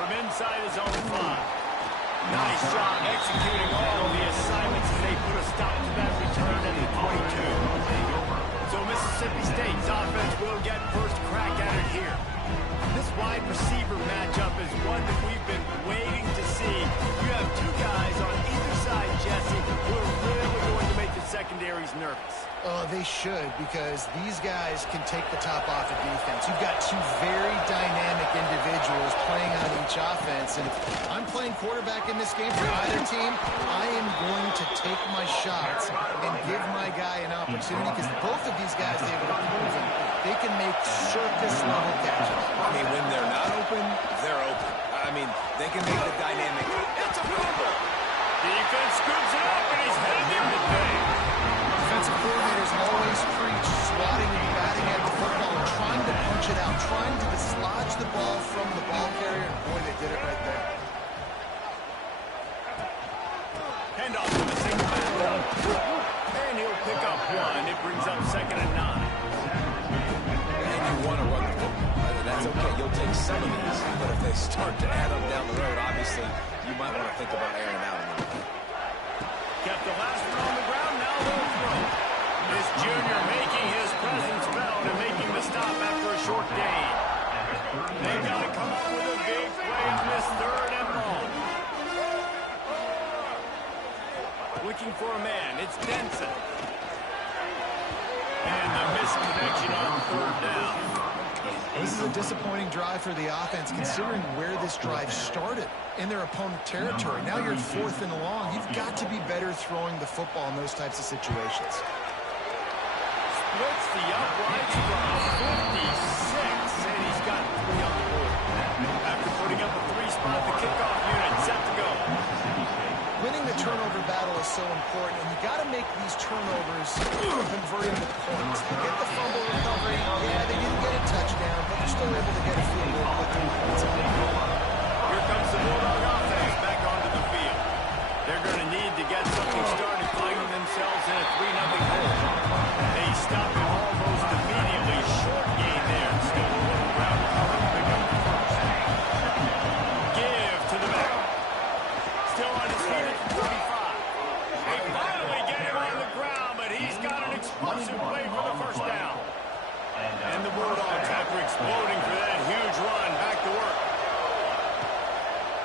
from inside his own 5. Nice job executing all the assignments as they put a stop to that return at the 22. So Mississippi State's offense will get first crack at it here. This wide receiver matchup is one that we've been waiting to see. You have two guys on either side, Jesse, who are really going to make the secondaries nervous. Oh, they should, because these guys can take the top off of defense. You've got two very dynamic individuals playing on each offense, and if I'm playing quarterback in this game for either team, I am going to take my shots and give my guy an opportunity, because both of these guys, they've proven they can make circus-level catches. I mean, when they're not open, they're open. I mean, they can make the dynamic. It's a fumble. Defense scoops it up, and he's headed in the day. Defensive coordinators always preach swatting and batting at the football and trying to punch it out, trying to dislodge the ball from the ball carrier, and boy, they did it right there. Handoff to the single back. And he'll pick up one. It brings up 2nd and 9. And you want to run the football. That's okay. You'll take some of these, but if they start to add up down the road, obviously, you might want to think about airing out a little bit. Kept the last one on the ground, now they'll throw. This junior making his presence felt and making the stop after a short gain. They've got to come up with a big play on this 3rd and long. Looking for a man, it's Denson. And the misconnection on 3rd down. This is a disappointing drive for the offense, considering where this drive started in their opponent territory. Now you're at 4th and long. You've got to be better throwing the football in those types of situations. Splits the uprights from 56, and he's got 3 on the board. After putting up a 3-spot, the kickoff unit set to go. Winning the turnover battle is so important, and you got to make these turnovers convert into points. They get the fumble recovery. Yeah, they didn't get a touchdown, but they're still able to get a field goal with 3 points. Here comes the Bulldog offense back onto the field. They're going to need to get something started, finding themselves in a 3-0 hole. They stop him almost immediately. Short gain there. Still a little ground cover. Pick up the first. Give to the back. Still on his feet at 45. They finally get him on the ground, but he's got an explosive play for the first down. And the Bulldogs, after exploding for that huge run, back to work.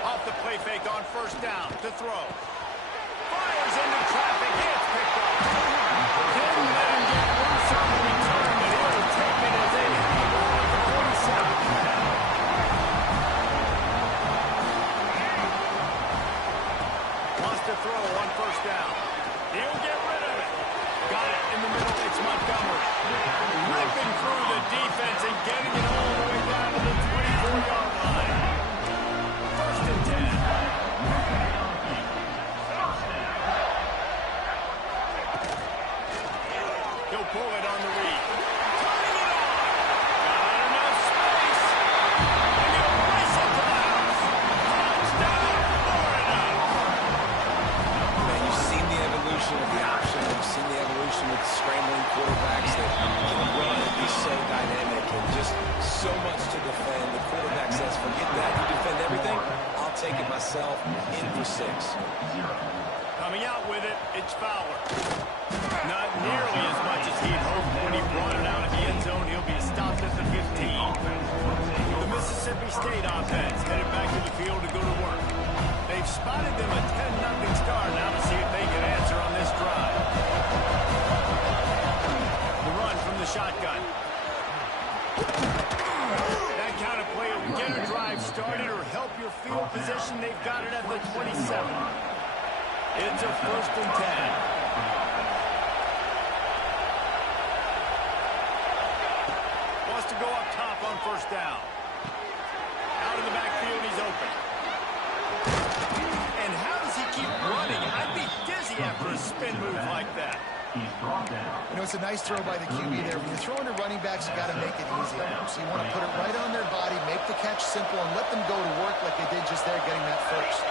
Off the play fake on 1st down to throw. Fires into traffic. It's picked up. Didn't let him get loose on the return, but he'll take it as they hit the ball at the 47. Wants to throw on 1st down. He'll get rid of it. Got it in the middle. It's Montgomery. Ripping through the defense and getting it all the way down to the 24-yard line. 1st and 10. He'll pull it on the read. Turning it on. Got enough space. And he'll race it to the house. Touchdown, Florida. Man, you've seen the evolution of the option. You've seen the evolution of scrambling quarterbacks that can run and be so dynamic and just so much to defend. The quarterback says, forget that. You defend everything, I'll take it myself. In for 6. Coming out with it, it's Fowler. Not nearly as much as he'd hoped when he brought it out of the end zone. He'll be stopped at the 15. The Mississippi State offense headed back to the field to go to work. They've spotted them a 10-0 start now to see if they can answer on this drive. The run from the shotgun. That kind of play will get a drive started or help your field position. They've got it at the 27. It's a 1st and 10. Wants to go up top on 1st down. Out of the backfield, he's open. And how does he keep running? I'd be dizzy after a spin move like that. You know, it's a nice throw by the QB there. When you're throwing to running backs, you got to make it easy on them. So you want to put it right on their body, make the catch simple, and let them go to work like they did just there, getting that first.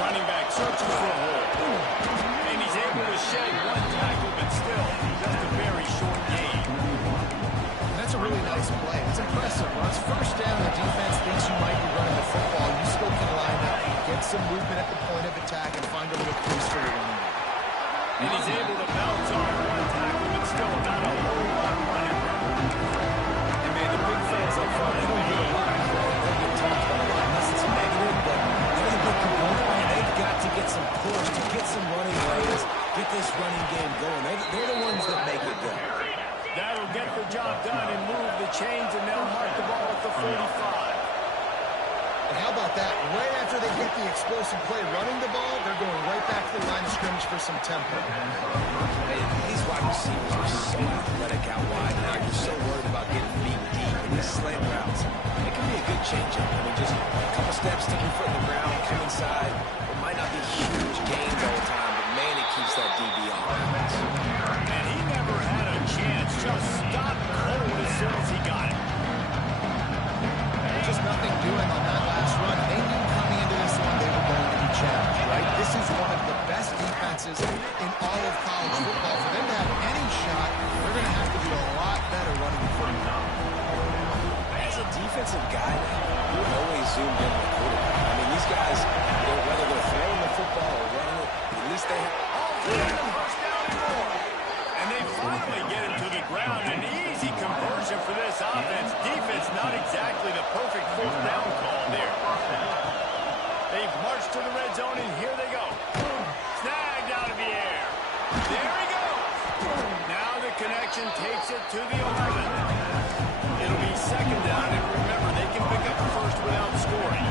Running back searches for a hole. And he's able to shed 1 tackle, but still just a very short gain. And that's a really nice play. It's impressive. Once 1st down, the defense thinks you might be running the football. he's able to bounce off one tackle, but still not a whole lot of running room. And man, the big fans up front, they don't get a lot of credit. They get talked about a lot unless it's negative, but they're the big component, man. They've got to get some push, to get some running lanes, get this running game going. They're the ones that make it go. That'll get the job done and move the chains, and they'll mark the ball at the 45. And how about that? Right after they get the explosive play running the ball, they're going right back to the line of scrimmage for some tempo. Hey, these wide receivers are so athletic out wide. Now you're so worried about getting beat deep in these slant routes. It can be a good changeup. I mean, just a couple steps, stick your foot in the ground, come inside. It might not be huge gains all the time, but man, it keeps that DB off balance. And he never had a chance. Just stopped cold as soon as he got it. Just nothing doing on that last run. They knew coming into this one they were going to be challenged, right? This is one of the best defenses in all of college football. For them to have any shot, they're going to have to do a lot better running the football. As a defensive guy, you're always zoomed in on the quarterback. I mean, these guys, whether they're throwing the football or running it, at least they have... First down and more. And they finally get it to the ground. An easy conversion for this offense. Defense, not exactly the perfect fourth down call there. They've marched to the red zone, and here they go. Snagged out of the air. There he goes. Now the connection takes it to the 11. It'll be second down, and remember, they can pick up the first without scoring.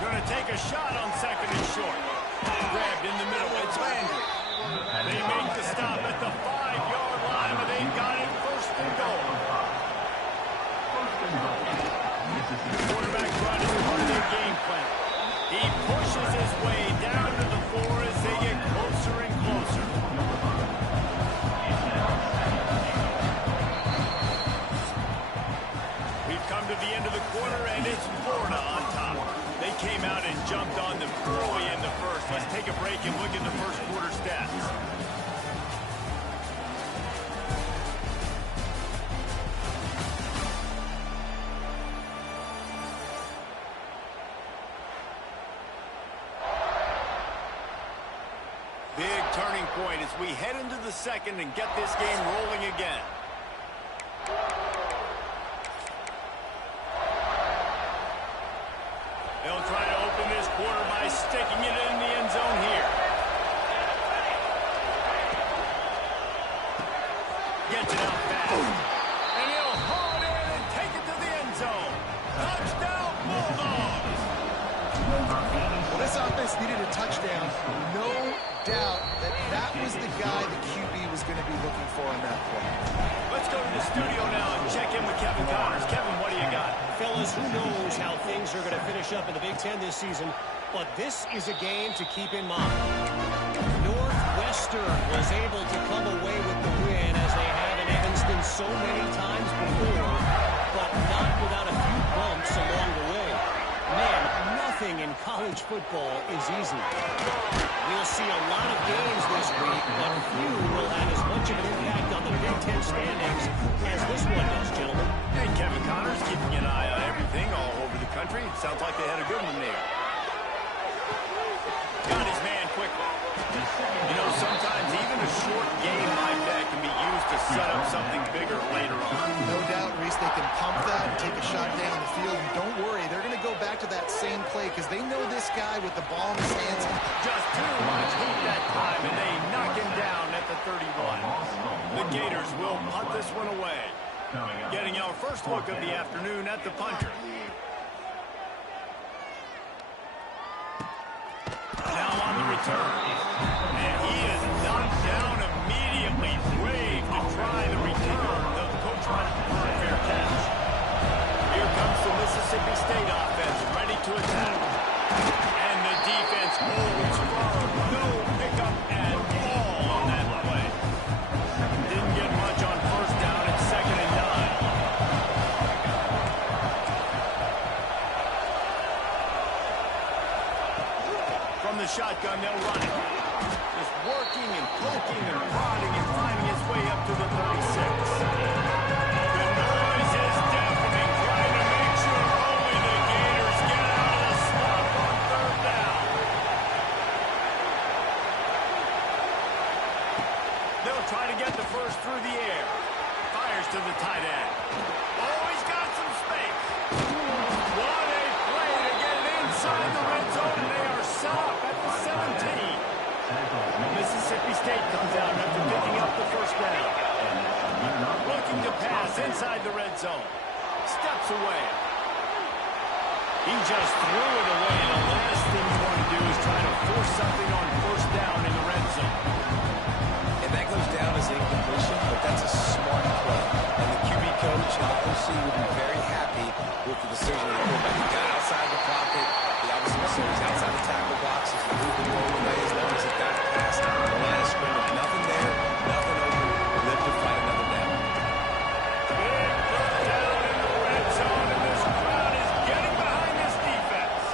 Going to take a shot on second and short. Grabbed in the middle. It's Landry. They make the stop at the 5-yard line, and they've got it first and goal. Quarterback run is part of their game plan. He pushes his way down to the floor as they get closer and closer. We've come to the end of the quarter, and it's Florida on top. They came out and jumped on them early in the first. Let's take a break and look at the first quarter stats. Big turning point as we head into the second and get this game rolling again. They'll try to open this quarter by sticking it in the end zone here. Gets it out fast. And he'll haul it in and take it to the end zone. Touchdown, Bulldogs! Well, this offense needed a touchdown. No doubt that that was the guy the QB was going to be looking for on that play. Let's go to the studio now and check in with Kevin Connors. Kevin, what do you got? Fellas, who knows how things are going to finish up in the Big Ten this season, but this is a game to keep in mind. Northwestern was able to come away with the win as they have in Evanston so many times before, but not without a few bumps along the way. Man, nothing in college football is easy. We'll see a lot of games this week, but few will have as much of an impact on the Big Ten standings as this one does, gentlemen. Hey, Kevin Connors keeping an eye on everything all over the country. Sounds like they had a good one there. Got his man quickly. You know, sometimes even a short game like that can be used to set up something bigger later on. No doubt, Reese, they can pump that and take a shot down the field. And don't worry, they're going to go back to that same play because they know this guy with the ball in his hands. Just too much heat that time, and they knock him down at the 31. The Gators will punt this one away. Getting our first look of the afternoon at the punter. Now on the return. And he is knocked down immediately. Brave to try the return. The coach wanted for a fair catch. Here comes the Mississippi State offense, ready to attack. And the defense holds firm. No pickup at all on that play. Didn't get much on first down. It's 2nd and 9. From the shotgun, they'll run it. Just working and poking and prodding and finding his way up to the 36. The noise is deafening, trying to make sure only the Gators get out of the slump on 3rd down. steps away. He just threw it away. The last thing you want to do is try to force something on first down in the red zone. And that goes down as incompletion, but that's a smart play. And the QB coach and the OC would be very happy with the decision of the quarterback. He got outside the pocket. He obviously was he's outside the tackle boxes. He moved the ball away as long as it got past the line of scrimmage. Nothing there, nothing open. Live to fight another down. Big third down in the red zone, and this crowd is getting behind this defense.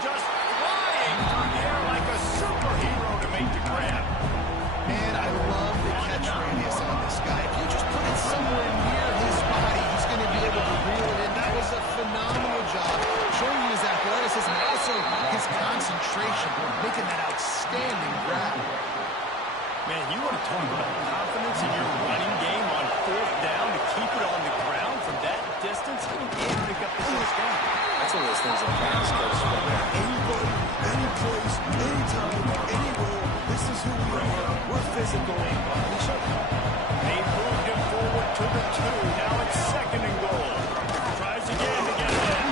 Just flying through the air like a superhero to make the grab. Man, I love the catch radius on this guy. If you just put it somewhere near his body, he's going to be able to reel it in. That was a phenomenal job, showing you his athleticism and also his concentration, making that outstanding grab. Man, you want to talk about confidence in your running game on fourth down to keep it on the ground from that distance? He can't pick up the first down. That's one of those things that practice coaches want to Anybody, any place, anytime, anywhere. This is who we are. We're physical. We show you. They moved him forward to the 2. Now it's second and goal. Tries again to get it in.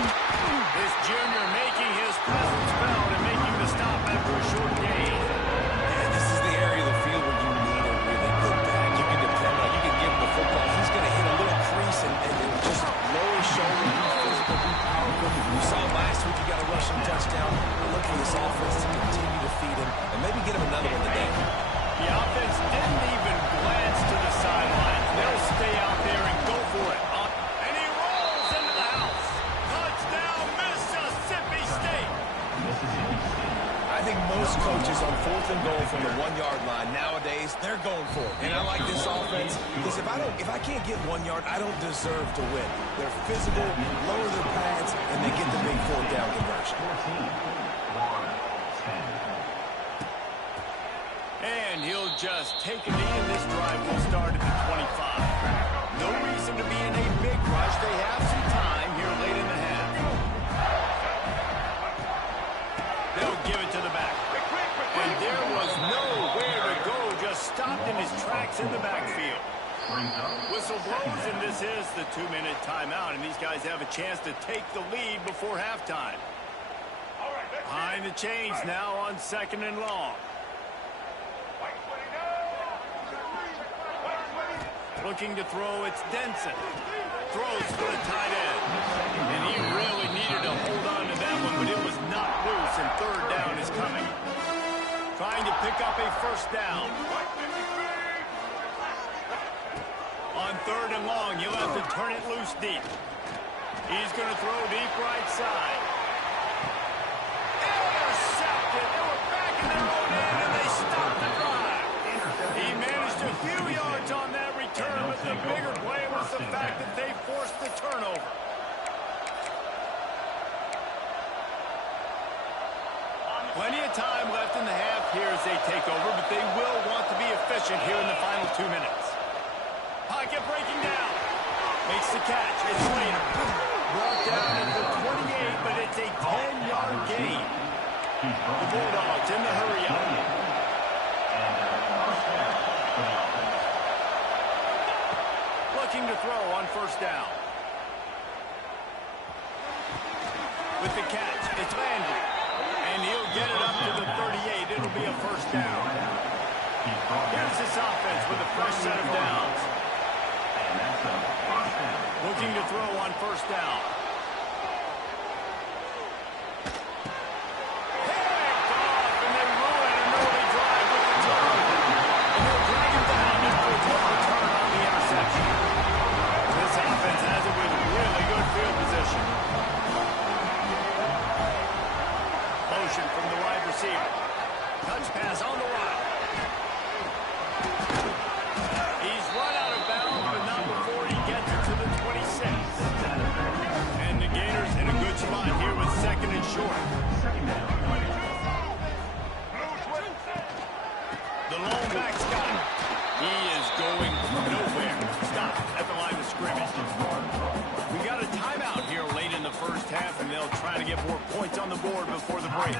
This junior making his presence felt and making the stop after a short gain. And this is the area of the field where you need a really good back. You can depend on, you can give him the football. He's going to hit a little crease and just lower his shoulder, be physical, be powerful. You saw last week, you got a rushing touchdown. I look for this offense to continue to feed him and maybe get him another one today. The offense didn't even glance to the sidelines. They'll stay out there and go for it. And he rolls into the house. Touchdown, Mississippi State. I think most coaches on fourth and goal from the 1-yard line nowadays, they're going for it. And I like this offense because if I can't get 1 yard, I don't deserve to win. They're physical, lower their pads, and they get the big fourth down conversion. And he'll just take a knee, and this drive will start at the 25. No reason to be in a big rush. They have some time here late in the half. They'll give it to the back. And there was nowhere to go, just stopped in his tracks in the backfield. Whistle blows, and this is the 2-minute timeout, and these guys have a chance to take the lead before halftime. Behind the chains now on second and long. Looking to throw, it's Denson. Throws for the tight end. And he really needed to hold on to that one, but it was not loose, and third down is coming. Trying to pick up a first down. On third and long, you'll have to turn it loose deep. He's going to throw deep right side. Intercepted. They were back in their own end, and they stopped the drive. He managed a few yards on that return, but the bigger play was the fact that they forced the turnover. Plenty of time left in the half here as they take over, but they will want to be efficient here in the final 2 minutes. Pocket breaking down. Makes the catch. It's Slater. Brought down at the 28, but it's a 10-yard gain. The Bulldogs in the hurry-up. Looking to throw on first down. With the catch, it's Landry. And he'll get it up to the 38. It'll be a first down. Here's this offense with a fresh set of downs. Looking to throw on first down. Picked off, and they ruin an early drive with the turnover. And they'll drag him down and for a good return on the interception. This offense has it with really good field position. Motion from the wide receiver. Touch pass on the right. He's run out of bounds, but not before he gets it to the 26. And the Gators in a good spot here with second and short. The lone back's got it. He is going nowhere. Stop at the line of scrimmage. We got a timeout here late in the first half, and they'll try to get more points on the board before the break.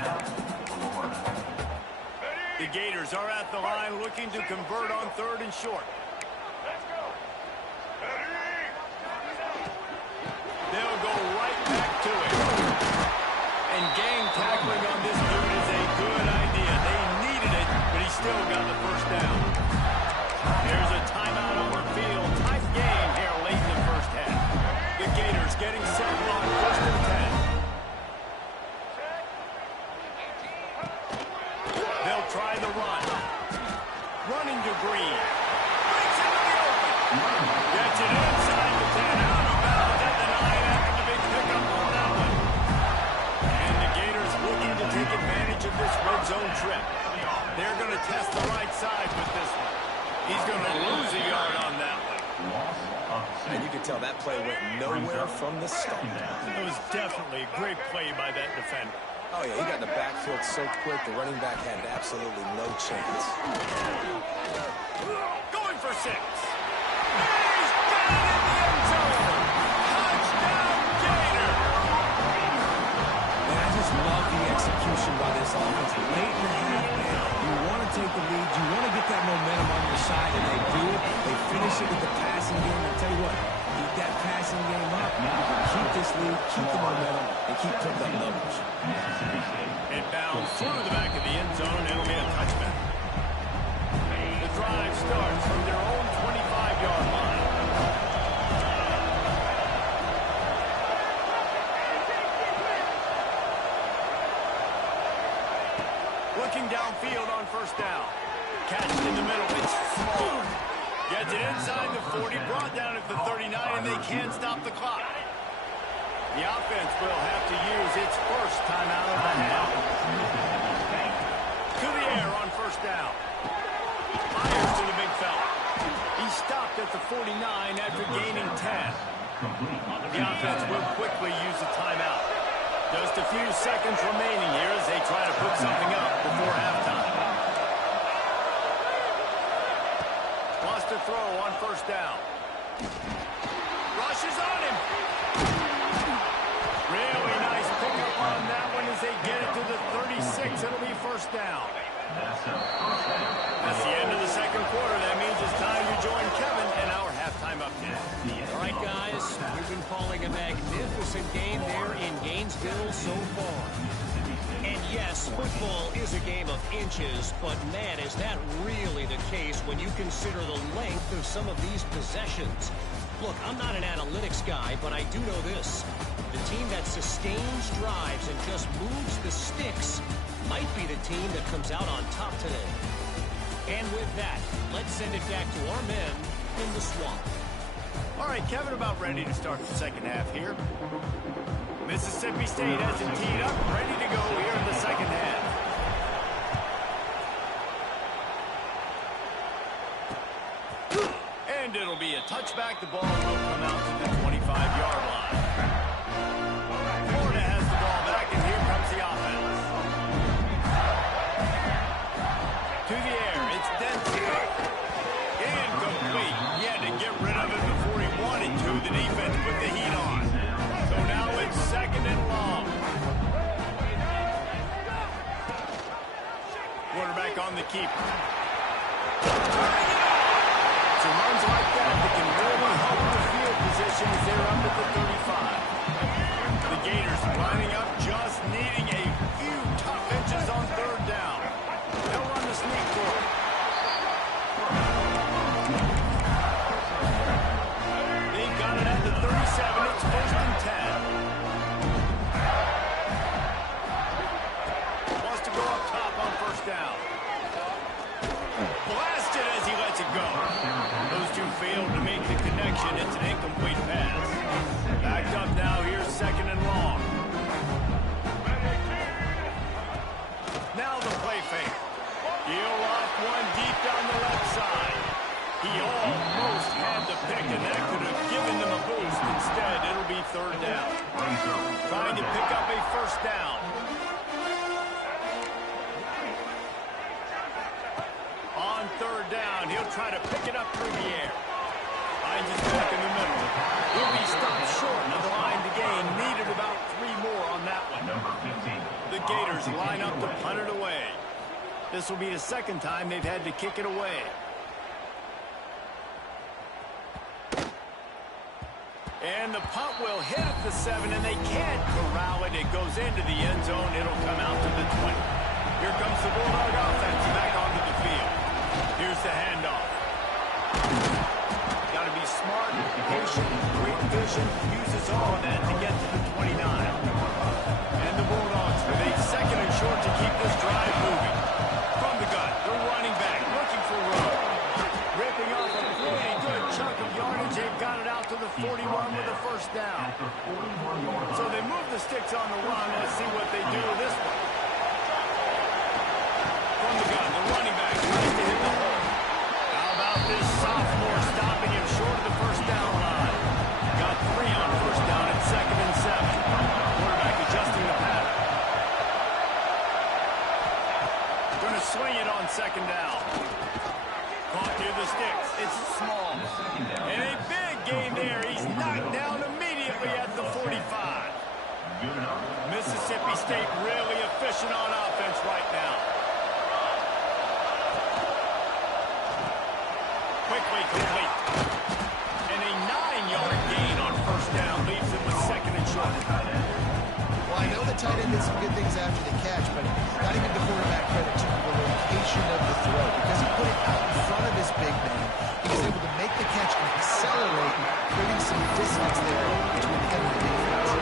The Gators are at the line looking to convert on third and short. Gets it inside the 10, out of bounds at the 9 after the big pickup on that one. And the Gators looking to take advantage of this red zone trip. They're going to test the right side with this one. He's going to lose a yard on that one. And you can tell that play went nowhere from the start. It was definitely a great play by that defender. Oh, yeah, he got in the backfield so quick, the running back had absolutely no chance. Going for 6. He's got it in the end zone. Touchdown, Gator. Man, I just love the execution by this offense. Late in the half, man, you want to take the lead, you want to get that momentum on your side, and they do it. They finish it with the passing game. I'll tell you what, keep that passing game up, keep this lead, keep the momentum, and keep putting up numbers. It bounds through the back of the end zone. It'll be a touchback. The drive starts from their own 25-yard line. Looking downfield on first down. Catch in the middle. It's small. Gets it inside the 40. Brought down at the 39, and they can't stop the clock. The offense will have to use its first timeout of the half. To the air on first down. Fires to the big fella. He stopped at the 49 after gaining 10. The offense will quickly use a timeout. Just a few seconds remaining here as they try to put something up before halftime. Wants to throw on first down. Rushes on him. Really nice pickup on that one as they get it to the 36. It'll be first down. That's the end of the second quarter. That means it's time to join Kevin and our halftime update. All right, guys, we've been calling a magnificent game there in Gainesville so far. And yes, football is a game of inches, but man, is that really the case when you consider the length of some of these possessions. Look, I'm not an analytics guy, but I do know this. The team that sustains drives and just moves the sticks might be the team that comes out on top today. And with that, let's send it back to our men in the swamp. All right, Kevin, about ready to start the second half here. Mississippi State has it teed up, ready to go here in the second half. And it'll be a touchback. The ball will come out to the 25-yard line. Florida has the ball back, and here comes the offense. To the air, it's Denton. Incomplete. He had to get rid of it before he wanted to. The defense put the heat on. So now it's second and long. Quarterback on the keeper. So runs like that can really help the field position as they're up at the 35. The Gators lining up, just needing a few tough inches on third down. They'll run the sneak for it. They got it at the 37. It's first and 10. Wants to go up top on first down. Blasted as he lets it go. Those two failed to make the connection. It's an incomplete pass. Backed up now. Here's second and long. Now the play fake. He'll off one deep down the left side. He almost had the pick, and that could have given them a boost. Instead, it'll be third down. Trying to pick up a first down. On third down, he'll try to pick it up through the air. Finds his back in the middle. He'll be stopped short of the line to gain. Needed about 3 more on that one. The Gators line up to punt it away. This will be the second time they've had to kick it away. And the punt will hit at the 7, and they can't corral it. It goes into the end zone. It'll come out to the 20. Here comes the Bulldog offense back onto the field. Here's the handoff. Got to be smart, patient, great vision, uses all of that to get to the 29. And the Bulldogs with a second and short to keep this drive moving. From the gun, the running back looking for room. Ripping off a pretty good chunk of got it out to the 41 with a first down. So they move the sticks on the run. Let's see what they do with this one. From the gun, the running back tries to hit the hole. How about this sophomore stopping him short of the first down line? Got 3 on first down at 2nd and 7. Quarterback adjusting the pattern. Going to swing it on 2nd down. Caught near the sticks. It's small. And a big gain there. He's knocked down immediately at the 45. Mississippi State really efficient on offense right now. Quickly complete. And a 9-yard gain on first down leaves him with 2nd and short. Well, I know the tight end did some good things after the catch, but got to give the quarterback credit to the location of the throw because he put it out in front of his big man. He was able to make the catch and accelerate, creating some distance there between him and the defense.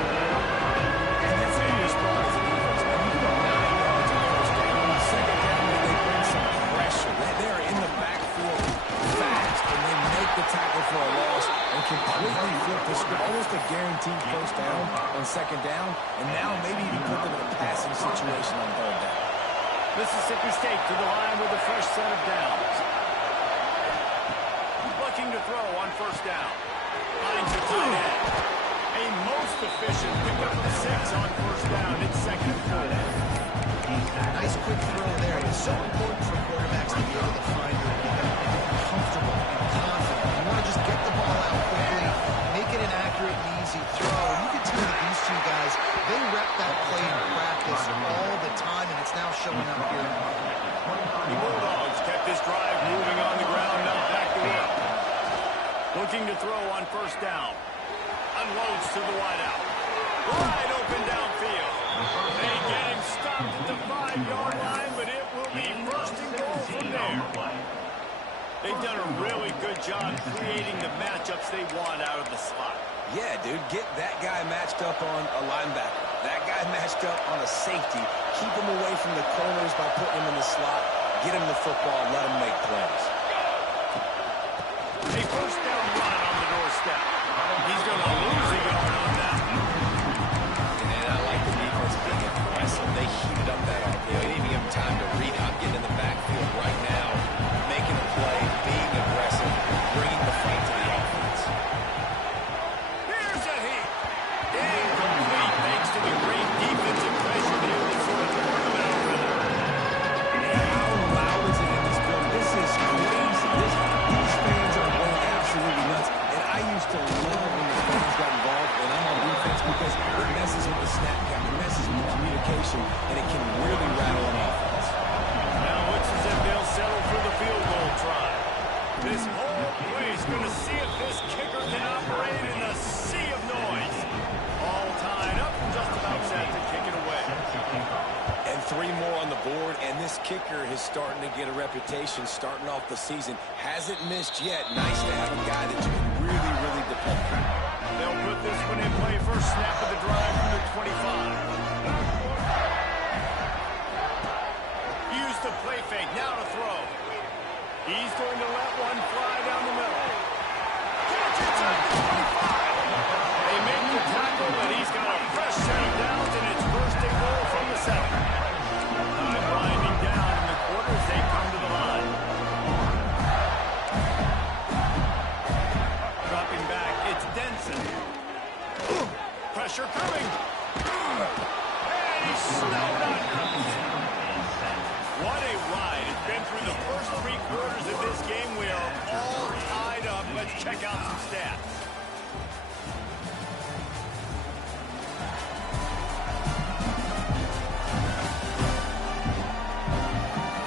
And that's a huge spot as a defense. I mean, you got 9 yards on first down. On the 2nd down, they bring some pressure. They're in the backfield fast, and they make the tackle for a loss and completely flip the script. Almost a guaranteed first down on 2nd down, and now maybe even put them in a passing situation on 3rd down. Mississippi State to the line with a fresh set of downs. Looking to throw on first down. Finds a tight end. A most efficient pickup of 6 on first down. It's 2nd and 4. Nice quick throw there. It's so important for quarterbacks to be able to find their rhythm and to be comfortable and confident. You want to just get the ball out quickly, make it an accurate and easy throw. You can tell that these two guys, they rep that play in practice all the time, and it's now showing up here. The Bulldogs kept this drive moving on the ground, not back to it. Looking to throw on first down. Unloads to the wideout. Wide open downfield. They get him stopped at the 5-yard line, but it will be first and goal from there. They've done a really good job creating the matchups they want out of the slot. Yeah, dude, get that guy matched up on a linebacker. That guy matched up on a safety. Keep him away from the corners by putting him in the slot. Get him the football, let him make plays. A first down run on the doorstep. He's going to lose a yard on that. And I like the defense being aggressive. They heated up that RPO. They didn't even give him time to read out, get in the backfield right now, making a play, being aggressive, bringing the fight to the offense. Here's a hit. Incomplete thanks to the great defensive pressure there that sort of turned him out with it. How loud is it in this building? This is crazy. These fans are going absolutely nuts. And I used to love when the fans got involved when I'm on defense because it messes with the snap count, it messes with the communication, and it can really rattle an offense. Now it looks as if they'll settle for the field goal try. This whole place going to see if this kicker can operate in the sea of noise. All tied up, just about set to kick it away. And 3 more on the board, and this kicker is starting to get a reputation starting off the season. Hasn't missed yet. Nice to have a guy that you can really, really depend on. They'll put this one in play first snap of the drive from the 25. Use the play fake, now to throw. He's going to let one fly down the middle. Catch inside the 25. They make the tackle, and he's got a fresh set of downs, and it's first and goal from the 7. Time winding down in the quarter as they come to the line. Dropping back, it's Denson. Pressure coming. And he's snowed under. What a ride. It's been through the first 3 quarters of this game. We are all tied up. Let's check out some stats.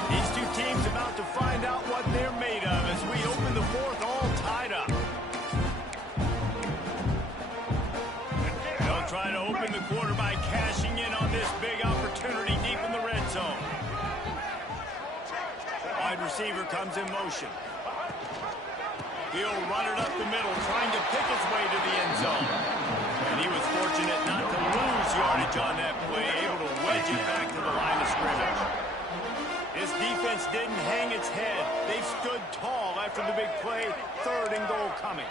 These two teams about to find out what they're made of as we open the 4th all tied up. They'll try to open the quarter by cashing in on this big opportunity deep in the red zone. Wide receiver comes in motion. He'll run it up the middle, trying to pick his way to the end zone. And he was fortunate not to lose yardage on that play, able to wedge it back to the line of scrimmage. This defense didn't hang its head. They stood tall after the big play, 3rd and goal coming.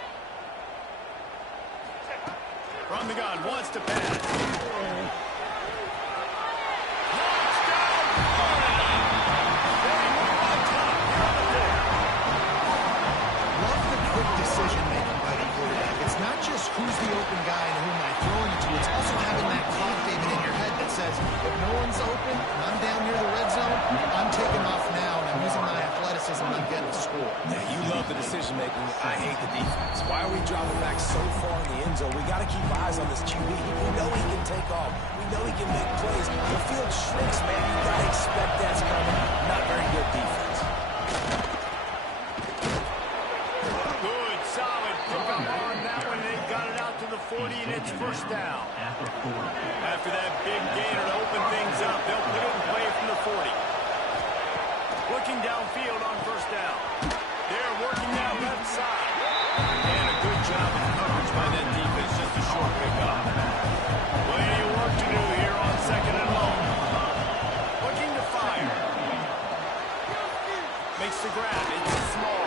From the gun, wants to pass. Decision-making by the quarterback. It's not just who's the open guy and who am I throwing it to. It's also having that clock, David, in your head that says, if no one's open and I'm down near the red zone, I'm taking off now and I'm using my athleticism and I'm getting to score. Yeah, you love the decision-making. I hate the defense. Why are we dropping back so far in the end zone? We got to keep eyes on this QB. We know he can take off. We know he can make plays. The field shrinks, man. You got to expect that's coming. Not very good defense. To the 40, and it's first down. After that big gainer to open things up, they'll put it in play from the 40. Looking downfield on first down. They're working that left side. And a good job of coverage by that defense, just a short pickup. Plenty of work to do here on second and long. Looking to fire. Makes the grab. It's small.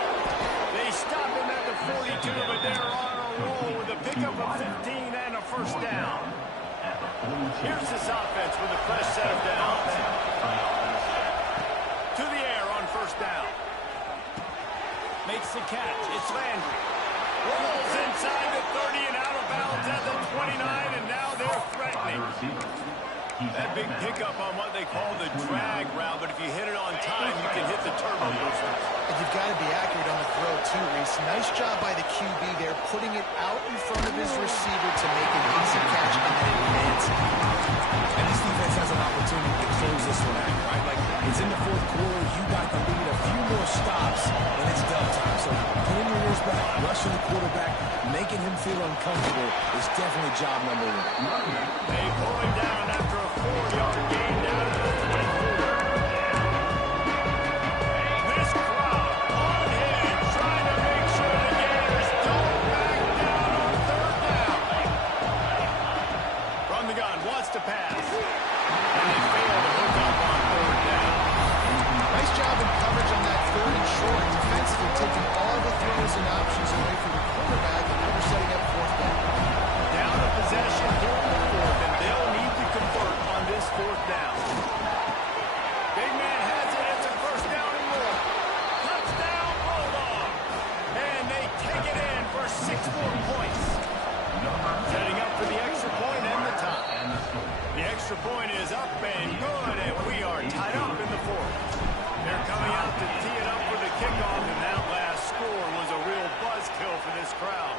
They stop him at the 42, but they're on a roll with a pickup of 15 and a first down. Here's this offense with a fresh set of downs. To the air on first down. Makes the catch. It's Landry. Rolls inside the 30 and out of bounds at the 29, and now they're threatening. That big pickup on what they call the drag route, but if you hit it on time, you can hit the turbo booster. And you've got to be accurate on the throw, too, Reese. Nice job by the QB there, putting it out in front of his receiver to make an easy catch and then advance. And this defense has an opportunity to close this one out, right? Like, it's in the fourth quarter. You got the lead. A few more stops, and it's dub time. So pulling your ears back, rushing the quarterback, making him feel uncomfortable is definitely job number one. They pull him down after a 4-yard gain down to the 24. This crowd on hand trying to make sure the Gators don't back down on third down. From the gun, wants to pass. And they fail to hook up on third down. Nice job in coverage on that third and short. Defensively taking all the throws and options away from the quarterback, and now they're setting up fourth down. Down a possession here in the fourth, and they'll need to convert on this fourth down. Big man has it. It's a first down and more. Touchdown, Bulldog. And they take it in for 6 more points. Setting up for the extra point and the tie. The extra point is up and good, and we are tied up in the fourth. They're coming out to tee it up for the kickoff, and that last score was a real buzzkill for this crowd.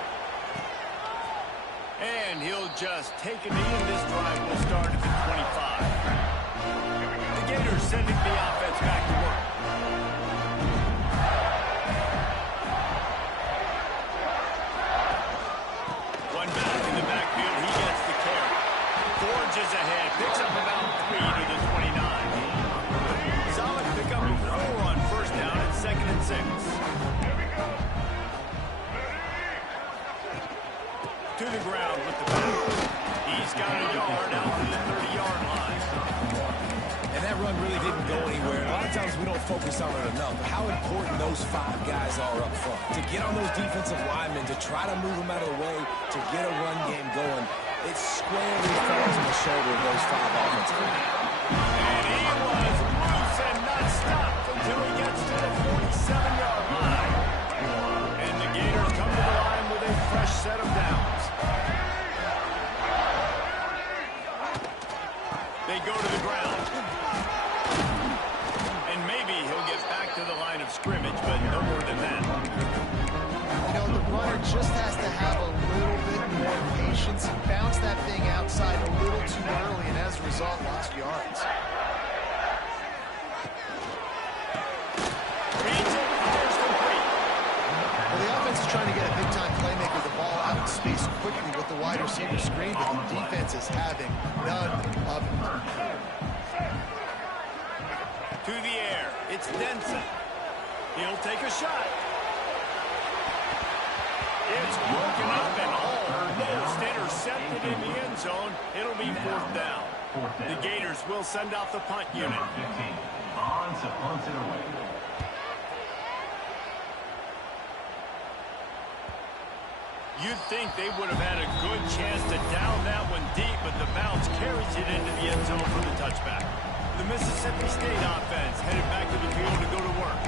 And he'll just take a knee, and this drive will start at the 25. The Gators sending the offense back to work. One back in the backfield. He gets the carry. Forges ahead. Picks up about 3 to the 29. Solid pickup of 4 on first down and second and 6. To the ground with the back. He's got a yard out to the 30-yard line. And that run really didn't go anywhere. A lot of times we don't focus on it enough. But how important those 5 guys are up front. To get on those defensive linemen, to try to move them out of the way, to get a run game going, it squarely falls on the shoulder of those 5 offensive linemen. And he was loose and not stopped until he gets to the 47-yard line. And the Gators come to the line with a fresh set of downs. They go to the ground. And maybe he'll get back to the line of scrimmage, but no more than that. You know, the runner just has to have a little bit more patience. He bounced that thing outside a little too early, and as a result, lost yards. Reads it, fires complete. Well, the offense is trying to get a big-time playmaker the ball out in space quickly with the wide receiver screen, but the defense is having none of it. To the air, it's Denson. He'll take a shot. It's broken up and almost intercepted in the end zone. It'll be fourth down. The Gators will send out the punt unit. Bonds punts it away. You'd think they would have had a good chance to down that one deep, but the bounce carries it into the end zone for the touchback. The Mississippi State offense headed back to the field to go to work.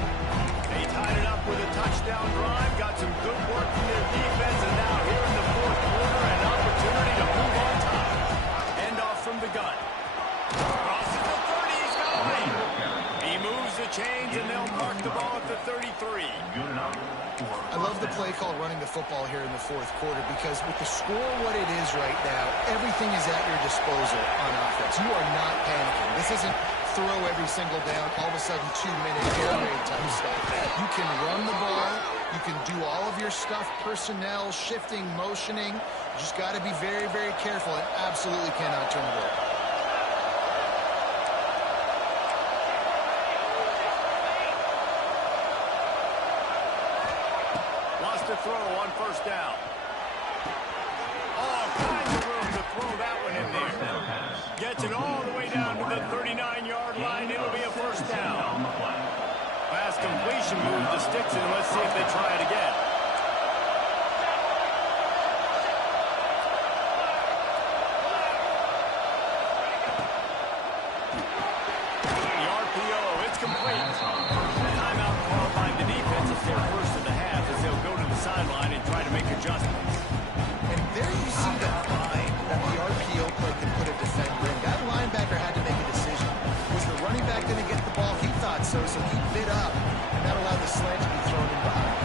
They tied it up with a touchdown drive, got some good work from their defense, and now here in the fourth quarter, an opportunity to move on top. End off from the gun. Crosses the 30, he's got a lead. He moves the chains, and they'll mark the ball at the 33. I love the play call running the football here in the fourth quarter because with the score what it is right now, everything is at your disposal on offense. You are not panicking. This isn't throw every single down, all of a sudden 2-minute air raid type stuff. You can run the ball. You can do all of your stuff, personnel, shifting, motioning. You just got to be very, very careful and absolutely cannot turn it over. To throw on first down. All kinds of room to throw that one in there. Gets it all the way down to the 39-yard line. It'll be a first down. Fast completion move the sticks in. Let's see if they try it again. The RPO, it's complete. Timeout called by the defense. It's their first of the half as they'll go to the sideline and try to make adjustments. And there you see the bind that the RPO play can put a defender in. That linebacker had to make a decision. Was the running back going to get the ball? He thought so, so he bit up, and that allowed the slant to be thrown in behind.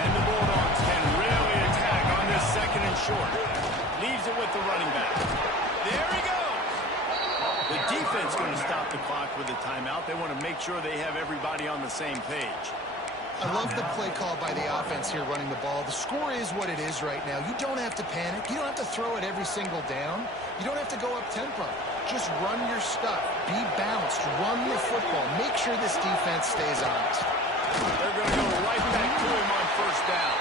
And the Bulldogs can really attack on this second and short. Leaves it with the running back. There he goes! The defense going to stop the clock with a timeout. They want to make sure they have everybody on the same page. I love the play call by the offense here running the ball. The score is what it is right now. You don't have to panic. You don't have to throw it every single down. You don't have to go up tempo. Just run your stuff. Be balanced. Run the football. Make sure this defense stays honest. They're going to go right back to him on first down.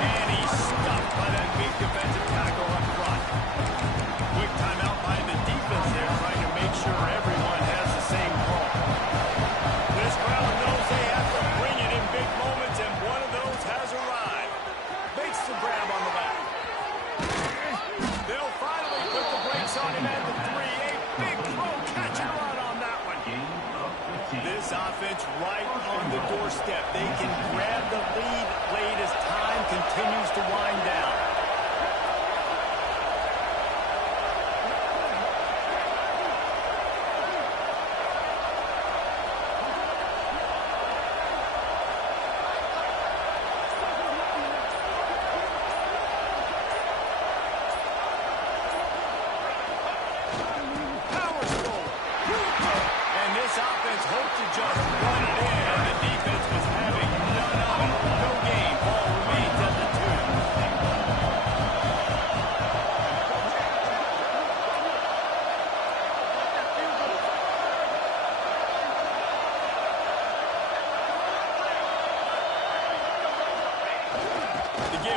And he's stuffed by that big defensive tackle up front. Quick timeout by the defense there, trying to make sure everyone has the same call. This crowd knows they have to bring it in big moments, and one of those has arrived. Makes the grab on the back. They'll finally put the brakes on him at the 3. A big throw, catch and run on that one. This offense right on the doorstep. They can grab the lead late as time continues to wind down.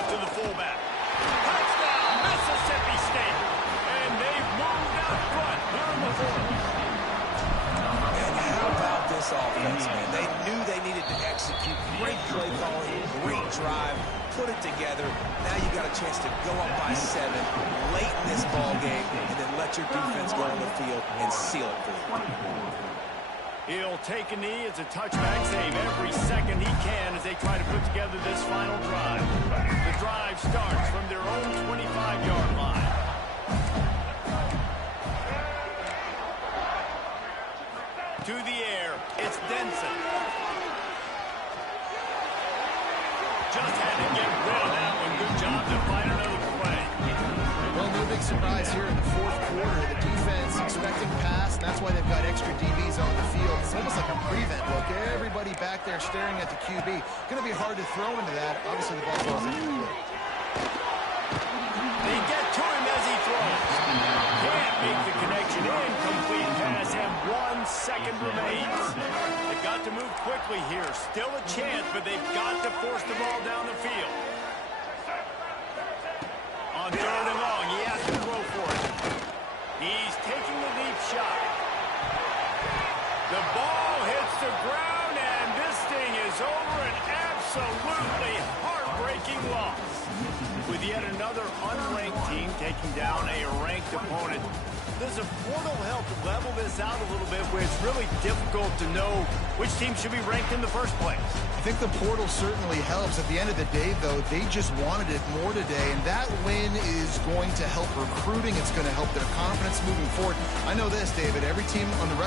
To the fullback. Touchdown, Mississippi State. And they've moved out front here in the fourth. And how about this offense, man? They knew they needed to execute. Great play calling, great drive, put it together. Now you got a chance to go up by 7 late in this ball game and then let your defense go on the field and seal it for you. He'll take a knee as a touchback save every second he can as they try to put together this final drive. The drive starts from their own 25-yard line. To the air, it's Denson. Just had to get rid of that one. Good job to find another play. Well, no big surprise here in the fourth quarter. The defense expecting pass, and that's why they've got extra DBs on the field. It's almost like a prevent look. Everybody back there staring at the QB. Going to be hard to throw into that. Obviously, the ball falls incomplete. They get to him as he throws. Can't make the connection. Incomplete pass, and 1 second remains. They've got to move quickly here. Still a chance, but they've got to force the ball down the field. On 3rd and long, he has to throw for it. He's taking the deep shot. The ball hits the ground, and this thing is over and absolutely absolutely heartbreaking loss. With yet another unranked team taking down a ranked opponent, does a portal help level this out a little bit where it's really difficult to know which team should be ranked in the first place? I think the portal certainly helps. At the end of the day, though, they just wanted it more today, and that win is going to help recruiting. It's going to help their confidence moving forward. I know this, David, every team on the rest